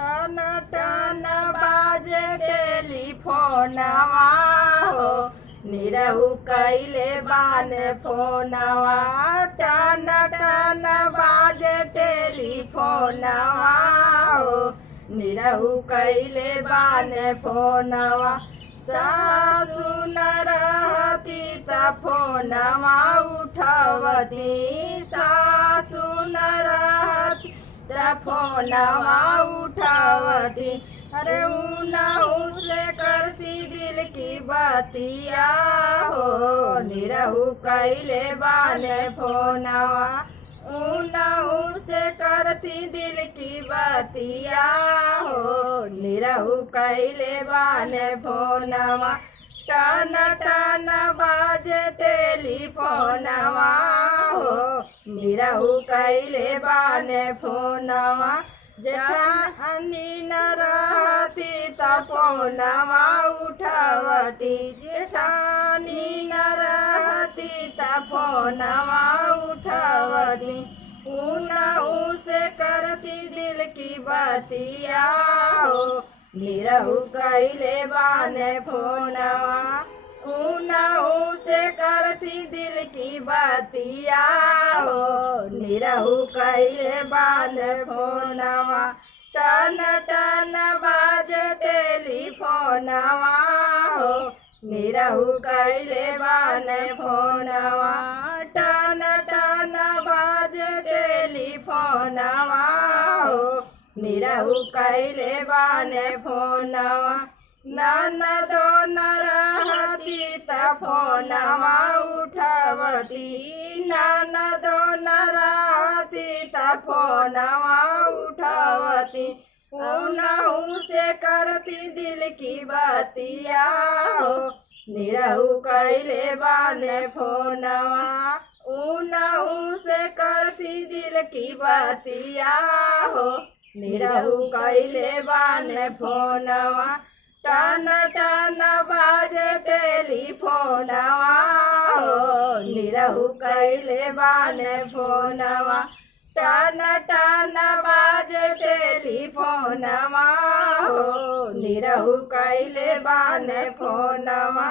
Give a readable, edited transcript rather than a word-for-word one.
टन टन बाजे टेलीफोनवा हो निरहु कैले बान फोनवा। टन टन बाजे टेलीफोनवा हो निरहु कैले बान फोनवा। सासु न रहती त फोनवा उठवती, सासु न रहती त फोनवा उठवती। अरे उनहु से करती दिल की बतिया हो निरहु कैले बाने फोनवा। उनहु से करती दिल की बतिया हो निरहु कैले बाने फोनवा। टन टन बाजे टेलीफोनवा हो निरहु कैले बाने फोनवा। जेठानी न रहती त फोनवा उठवती, जेठानी न रहती त फोनवा उठवती। उनहु से करती दिल की बतिया हो निरहु कैले बाने फोनवा। उनहु से करती दिल की बतिया हो निरहु कैले बाने फोनवा। टन टन बाजे टेलीफोनवा हो निरहु कैले बाने फोनवा। टन टन बाजे टेलीफोनवा हो निरहु कैले बाने फोनवा। ननदो न रहती त फोनवा उठवती, ननदो न रहती त फोनवा उठवती। उनहु से करती दिल की बतिया हो निरहु कैले बाने फोनवा। उनहु से करती दिल की बतिया हो निरहु कैले बाने फोनवा। टन टन बाजे टेलीफोनवा हो निरहु कैले बाने फोनवा। टन टन बाजे टेलीफोनवा हो निरहु कैले बाने फोनवा।